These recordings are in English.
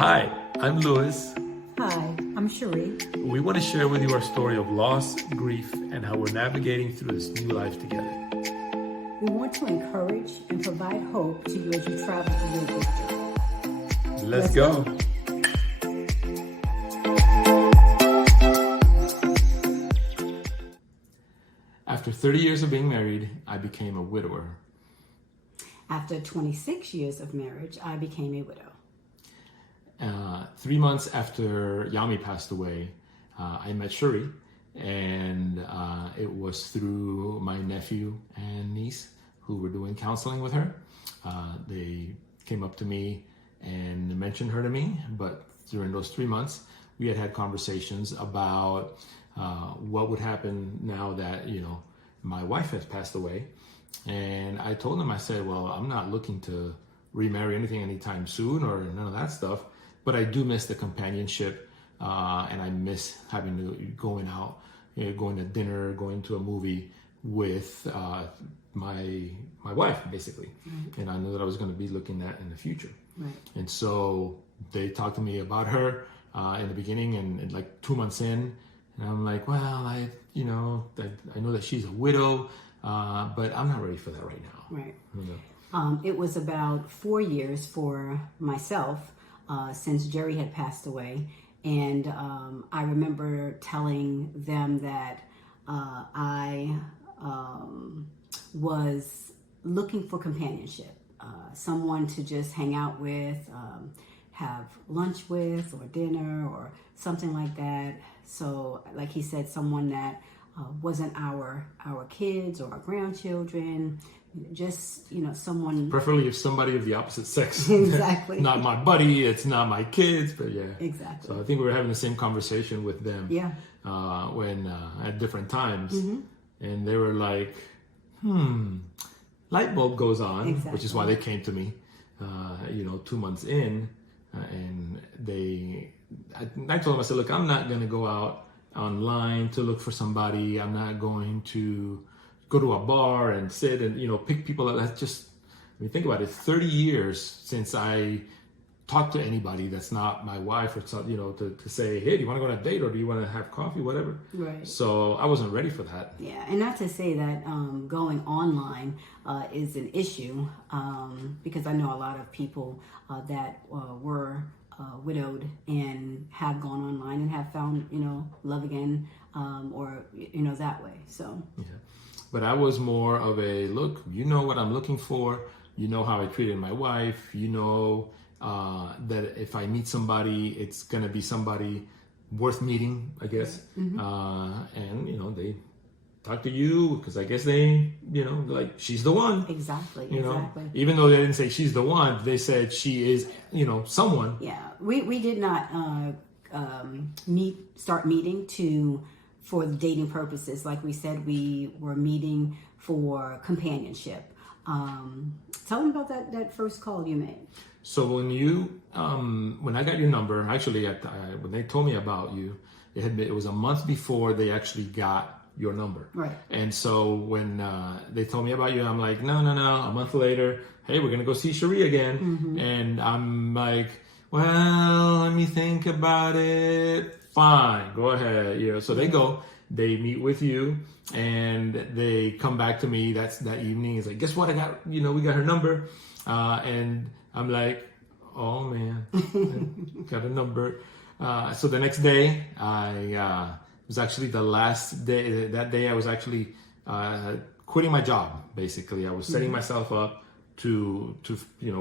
Hi, I'm Louis. Hi, I'm Cherie. We want to share with you our story of loss, grief, and how we're navigating through this new life together. We want to encourage and provide hope to you as you travel through your grief journey. Let's go. After 30 years of being married, I became a widower. After 26 years of marriage, I became a widow. 3 months after Yami passed away, I met Cherie, and it was through my nephew and niece who were doing counseling with her. They came up to me and mentioned her to me, but during those 3 months, we had conversations about what would happen now that, my wife has passed away. And I told them, I said, well, I'm not looking to remarry anything anytime soon or none of that stuff, but I do miss the companionship, and I miss having to going out, going to dinner, going to a movie with my wife, basically. Mm-hmm. And I knew that I was going to be looking at in the future. Right. And so they talked to me about her in the beginning, and like 2 months in, and I'm like, well, I know that she's a widow, but I'm not ready for that right now. Right. It was about 4 years for myself since Jerry had passed away. And I remember telling them that I was looking for companionship, someone to just hang out with, have lunch with, or dinner, or something like that. So, like he said, someone that wasn't our kids or our grandchildren, just someone, preferably if somebody of the opposite sex. Exactly. Not my buddy, it's not my kids, but yeah, exactly. So I think we were having the same conversation with them, yeah, when at different times. Mm-hmm. And they were like, light bulb goes on. Exactly. Which is why they came to me 2 months in, and I told them, I said, look, I'm not going to go out online to look for somebody. I'm not going to go to a bar and sit and, pick people up. That's just, think about it, 30 years since I talked to anybody that's not my wife, or to say, hey, do you want to go on a date, or do you want to have coffee, whatever. Right. So I wasn't ready for that. Yeah, and not to say that going online is an issue, because I know a lot of people that were widowed and have gone online and have found, love again, or, that way. So. Yeah. But I was more of a, look, what I'm looking for. How I treated my wife. That if I meet somebody, it's going to be somebody worth meeting, I guess. Mm-hmm. And, they talk to you because I guess they, like, she's the one. Exactly. Even though they didn't say she's the one, they said she is, someone. Yeah. We did not start meeting for dating purposes. Like we said, we were meeting for companionship. Tell them about that first call you made. So when I got your number, actually, when they told me about you, it was a month before they actually got your number. Right. And so when they told me about you, I'm like, no. A month later, hey, we're gonna go see Cherie again. Mm-hmm. And I'm like, well, let me think about it. Fine, go ahead. So they go, they meet with you, and they come back to me that evening. It's like, guess what? I got, we got her number. And I'm like, oh man, got a number. So the next day, I was actually the last day. That day, I was actually quitting my job. Basically, I was setting myself up to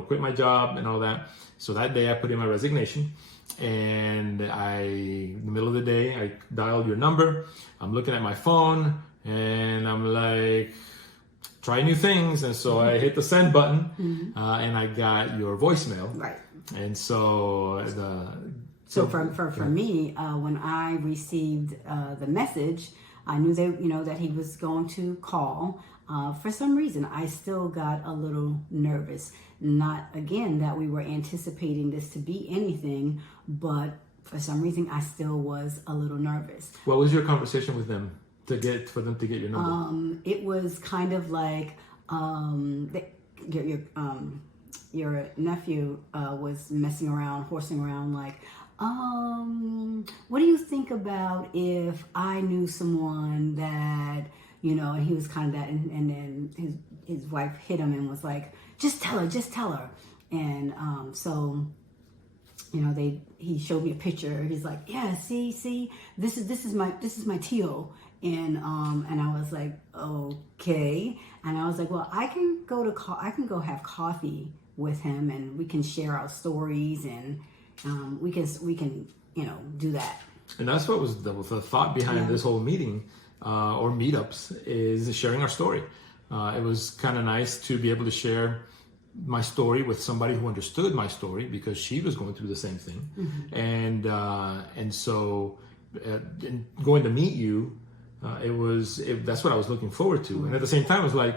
quit my job and all that. So that day, I put in my resignation, and in the middle of the day, I dialed your number. I'm looking at my phone, and I'm like, try new things. And so I hit the send button, and I got your voicemail. Right. And so for me, when I received the message, I knew that he was going to call. For some reason, I still got a little nervous. Not again that we were anticipating this to be anything, but for some reason, I still was a little nervous. What was your conversation with them for them to get your number? It was kind of like your nephew was messing around, horsing around, like, what do you think about if I knew someone that, and he was kind of that, and then his wife hit him and was like, just tell her. And so, he showed me a picture. He's like, yeah, see, this is my Tio. And I was like, okay. And I was like, well, I can go have coffee with him, and we can share our stories, and we can do that. And that's what was the thought behind this whole meeting or meetups, is sharing our story. It was kind of nice to be able to share my story with somebody who understood my story, because she was going through the same thing. Mm-hmm. And so going to meet you, that's what I was looking forward to. Mm-hmm. And at the same time, it was like,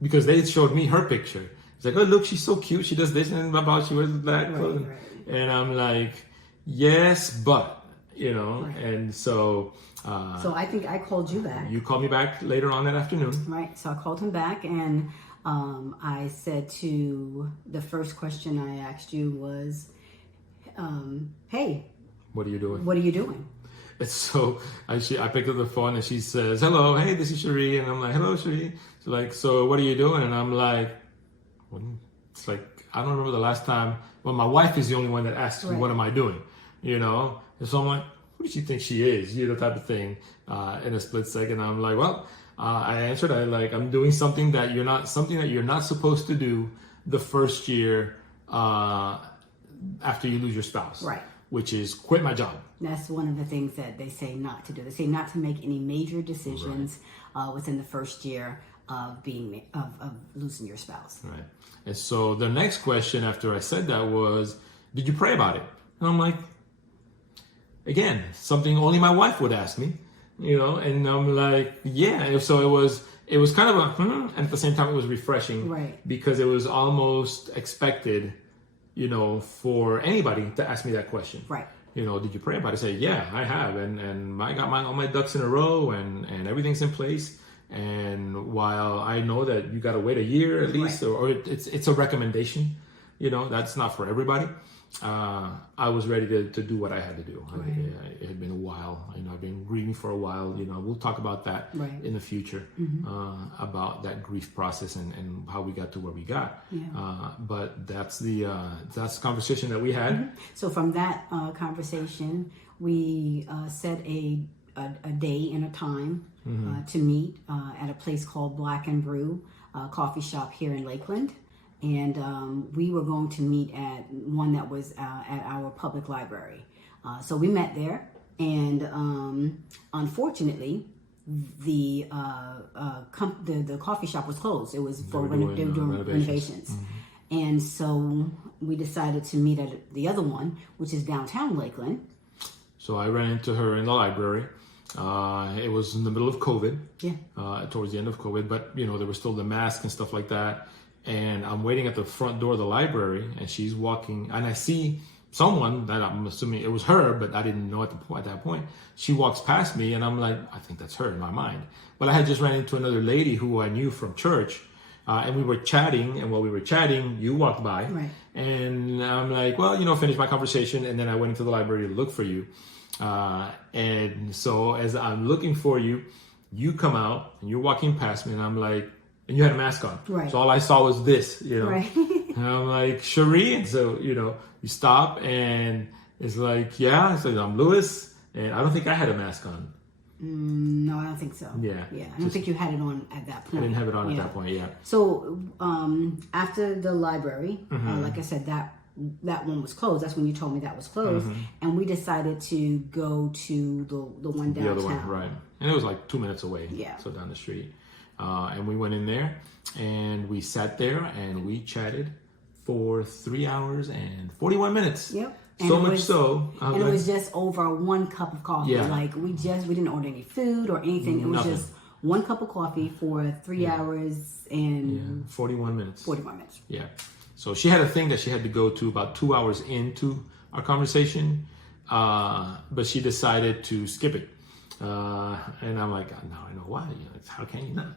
because they showed me her picture. It's like, oh, look, she's so cute. She does this and blah, blah, she wears that clothing. Right. And I'm like, yes, but, right. And so... so I think I called you back. You called me back later on that afternoon. Right. So I called him back, and I said the first question I asked you was, hey. What are you doing? What are you doing? And so I picked up the phone, and she says, hello, hey, this is Cherie. And I'm like, hello, Cherie. She's like, so what are you doing? And I'm like, it's like, I don't remember the last time. Well, my wife is the only one that asks me, what am I doing? And so I'm like, who does she think she is? Type of thing. In a split second, I'm like, well, I answered, I'm doing something that you're not supposed to do the first year after you lose your spouse. Right. Which is quit my job. That's one of the things that they say not to do. They say not to make any major decisions within the first year of losing your spouse. Right. And so the next question after I said that was, did you pray about it? And I'm like, again, something only my wife would ask me, and I'm like, yeah. So it was kind of and at the same time it was refreshing, right? Because it was almost expected, for anybody to ask me that question. Right. Did you pray about it? I say, yeah, I have. And I got all my ducks in a row, and everything's in place. And while I know that you got to wait a year at least, or it's a recommendation, that's not for everybody. I was ready to do what I had to do. Right. It had been a while. I've been grieving for a while. We'll talk about that in the future, about that grief process and how we got to where we got. Yeah. But that's the conversation that we had. Mm-hmm. So from that conversation, we set a day and a time to meet at a place called Black and Brew coffee shop here in Lakeland. And we were going to meet at one that was at our public library. So we met there, and unfortunately, the coffee shop was closed. It was they were doing renovations. Mm-hmm. And so we decided to meet at the other one, which is downtown Lakeland. So I ran into her in the library. It was in the middle of COVID, towards the end of COVID, but there was still the mask and stuff like that. And I'm waiting at the front door of the library, and she's walking, and I see someone that I'm assuming it was her, but I didn't know at that point. She walks past me, and I'm like, I think that's her in my mind. But I had just ran into another lady who I knew from church, and we were chatting, and while we were chatting, you walked by. Right. And I'm like, well, finish my conversation, and then I went into the library to look for you. And so as I'm looking for you, you come out, and you're walking past me, and I'm like, and you had a mask on. Right. So all I saw was this, Right. And I'm like, Cherie. And so, you stop, and it's like, yeah. So I'm Louis, and I don't think I had a mask on. No, I don't think so. Yeah. I don't think you had it on at that point. I didn't have it on at that point, yeah. So after the library, like I said, that one was closed. That's when you told me that was closed. Mm-hmm. And we decided to go to the one downtown. The other one, right. And it was like 2 minutes away. Yeah. So down the street. And we went in there, and we sat there, and we chatted for 3 hours and 41 minutes. Yep. And so much so. And it was just over 1 cup of coffee. Yeah. Like we didn't order any food or anything. It was just 1 cup of coffee for 3 hours and 41 minutes. 41 minutes. Yeah. So she had a thing that she had to go to about 2 hours into our conversation, but she decided to skip it. And I'm like, now I know why. How can you not?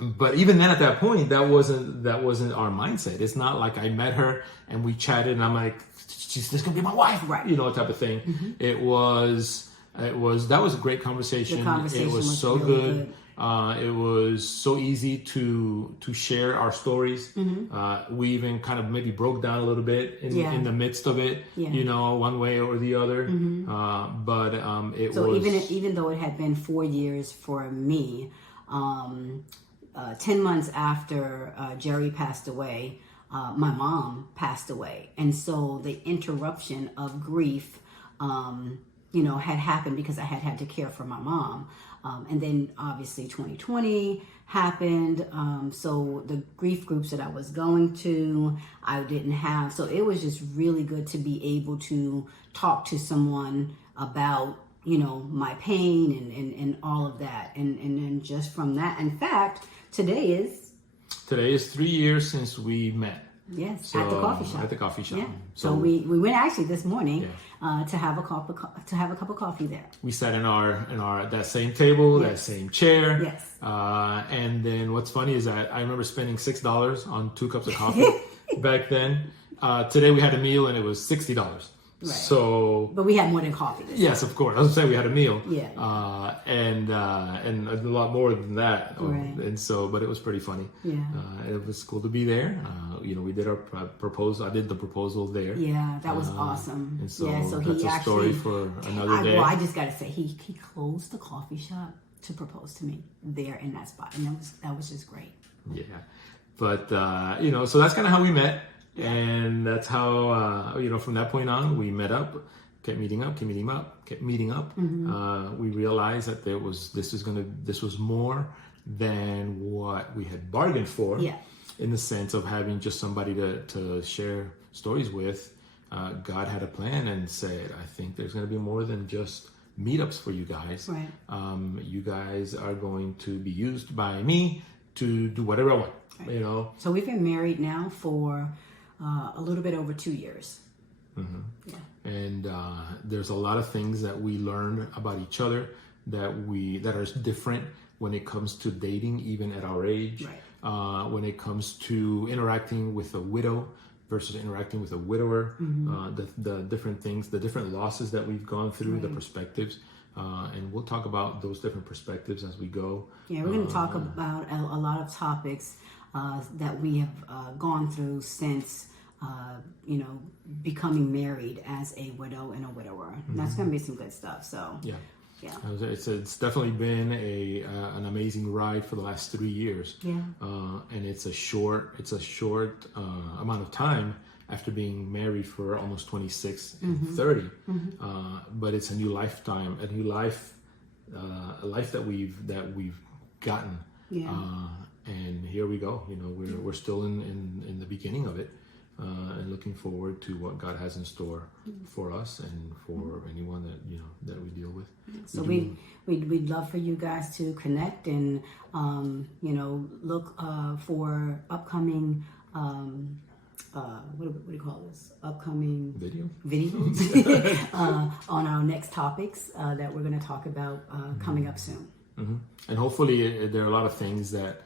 But even then, at that point, that wasn't our mindset. It's not like I met her and we chatted and I'm like, she's just gonna be my wife, right? Type of thing. It was that was a great conversation. The conversation it was so really good. It was so easy to share our stories. We even kind of maybe broke down a little bit in the midst of it, one way or the other. But it so was even though it had been 4 years for me, 10 months after Jerry passed away, my mom passed away, and so the interruption of grief, had happened because I had to care for my mom. And then obviously 2020 happened. So the grief groups that I was going to, I didn't have. So it was just really good to be able to talk to someone about, my pain and all of that. And then just from that, in fact, today is 3 years since we met. Yes, so, at the coffee shop. At the coffee shop. Yeah. So we went actually this morning to have a cup of coffee there. We sat in our that same table, that same chair. Yes. And then what's funny is that I remember spending $6 on 2 cups of coffee back then. Today we had a meal and it was $60. Right. So, but we had more than coffee. Yes, of course. I was saying we had a meal. Yeah. And a lot more than that. Right. And so, but it was pretty funny. Yeah. It was cool to be there. We did our proposal. I did the proposal there. Yeah, that was awesome. And so, so that's he a story for another day. Well, I just got to say, he closed the coffee shop to propose to me there in that spot, and that was just great. Yeah, but so that's kind of how we met. And that's how, from that point on, we met up, kept meeting up. We realized that this was more than what we had bargained for. Yeah. In the sense of having just somebody to share stories with. God had a plan and said, I think there's going to be more than just meetups for you guys. Right. You guys are going to be used by me to do whatever I want, right. So we've been married now for a little bit over 2 years. Yeah. And there's a lot of things that we learned about each other that are different when it comes to dating, even at our age. Right. When it comes to interacting with a widow versus interacting with a widower, the different things, the different losses that we've gone through, the perspectives. And we'll talk about those different perspectives as we go. Yeah, we're going to talk about a lot of topics that we have gone through since becoming married as a widow and a widower. That's going to be some good stuff. So yeah. It's definitely been an amazing ride for the last 3 years. Yeah. And it's a short amount of time after being married for almost 26 and 30. But it's a new lifetime, a life that we've gotten. Yeah. And here we go. We're still in the beginning of it. And looking forward to what God has in store for us and for anyone that we deal with. So we'd love for you guys to connect and look for upcoming what do you call this? Upcoming videos on our next topics that we're going to talk about coming up soon. And hopefully there are a lot of things that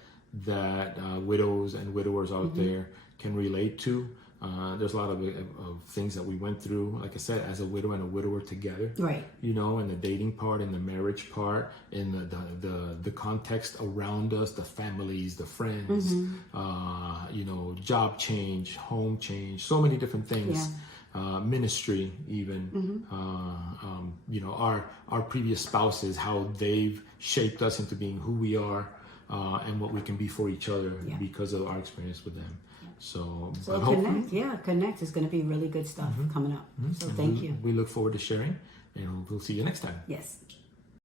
widows and widowers out there can relate to. There's a lot of things that we went through, like I said, as a widow and a widower together. Right. In the dating part, in the marriage part, in the context around us, the families, the friends, job change, home change, so many different things. Yeah. Ministry, even. Our previous spouses, how they've shaped us into being who we are. And what we can be for each other because of our experience with them. So connect is going to be really good stuff coming up. So thank you. We look forward to sharing, and we'll see you next time. Yes.